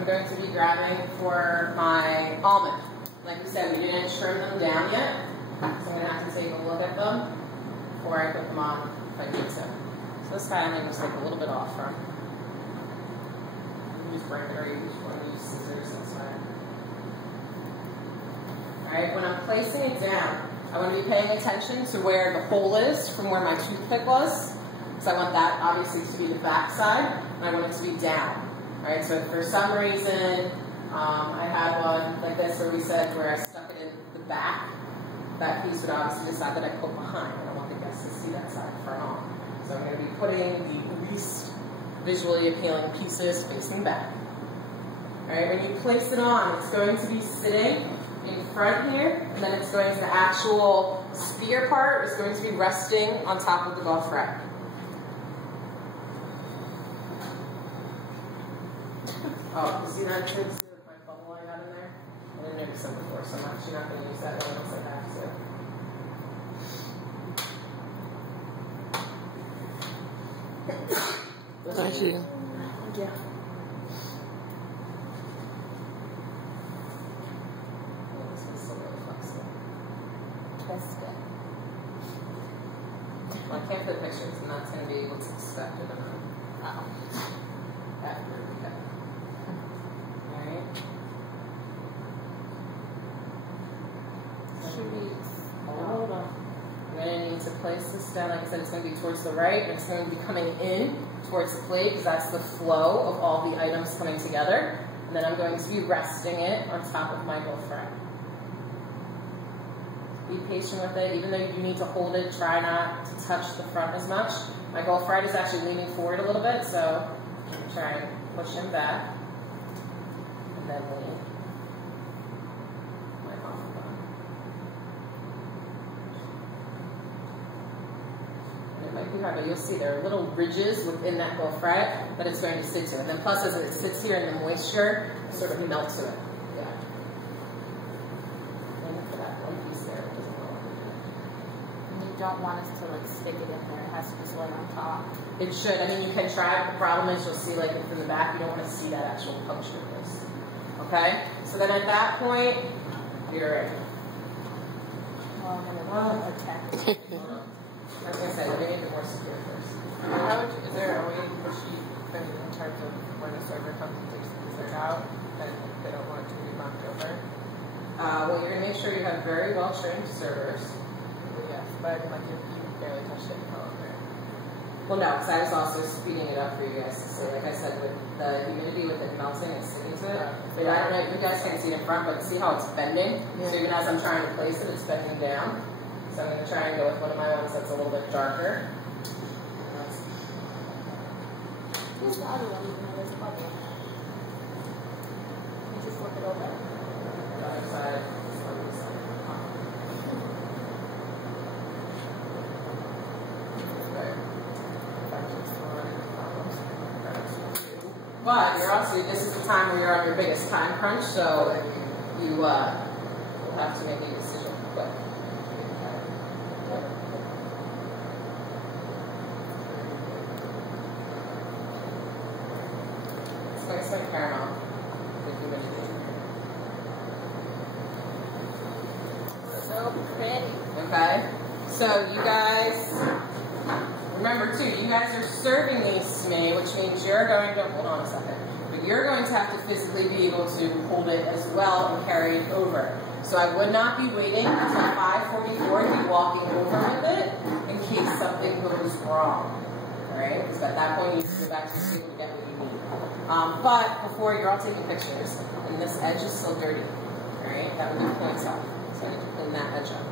I'm going to be grabbing for my almond. Like we said, we didn't trim them down yet, so I'm going to have to take a look at them before I put them on if I need to. So this guy I'm going to just take a little bit off from. You use bracket or you want to use scissors, that's fine. Alright, when I'm placing it down, I want to be paying attention to where the hole is from where my toothpick was. So I want that obviously to be the back side, and I want it to be down. Alright, so if for some reason I had one like this where we said where I stuck it in the back, that piece would obviously decide that I put behind. I don't want the guests to see that side front on. So I'm going to be putting the least visually appealing pieces facing back. Alright, when you place it on, it's going to be sitting in front here, and then it's going to, the actual spear part is going to be resting on top of the golf rack. Oh, you see that too? See like my bubble line out in there? I didn't notice that before, so I'm actually not going to use that unless I have to. Thank you. Yeah. This one's still really flexible. That's good. Well, I can't put pictures, and that's going to be what's expected of them. Oh. After we go. Alright. Hold on. I'm going to need to place this down. Like I said, it's going to be towards the right, and it's going to be coming in towards the plate because that's the flow of all the items coming together. And then I'm going to be resting it on top of my golf rack. Be patient with it. Even though you need to hold it, try not to touch the front as much. My golf rack is actually leaning forward a little bit, so I'm trying to push him back. And then lean. My golf rack. And it might be hard, but you'll see there are little ridges within that golf rack that it's going to sit to. And then plus as it sits here in the moisture, it sort of melts to it. Yeah. And for that one piece there, it doesn't melt. You don't want us to like stick it in there. It has to just lay on top. It should. I mean, you can try. The problem is you'll see like from the back, you don't want to see that actual puncture place. Okay? So then at that point, you're ready. Well, I'm going to attack it. I was going to say, let me make it more secure first. How would you, is there a way for sheet in terms of when a server comes and takes the dessert out and they don't want it to be knocked over? Well, you're going to make sure you have very well-trained servers. Yes, but like if you barely touched it, how long there? Well, no, because I was also speeding it up for you guys to see. Like I said, with the humidity with it melting and sticking to it. But I don't know if you guys can see it in front, but see how it's bending? Yeah. So even as I'm trying to place it, it's bending down. So I'm going to try and go with one of my ones that's a little bit darker. Who's the other one? There's a bubble. You just flip it over. The other side. But you're also, this is the time where you're on your biggest time crunch, so you will have to make a decision quick. It's nice like caramel. So pretty. Okay? So you guys, remember too, you guys are serving these to me, which means you're going to, hold on a second, but you're going to have to physically be able to hold it as well and carry it over. So I would not be waiting until 5:44 to be walking over with it in case something goes wrong. Alright? Because at that point you can go back to the table to get what you need. But before, you're all taking pictures, and this edge is still dirty. Alright? That would be points up. So I need to clean that edge up.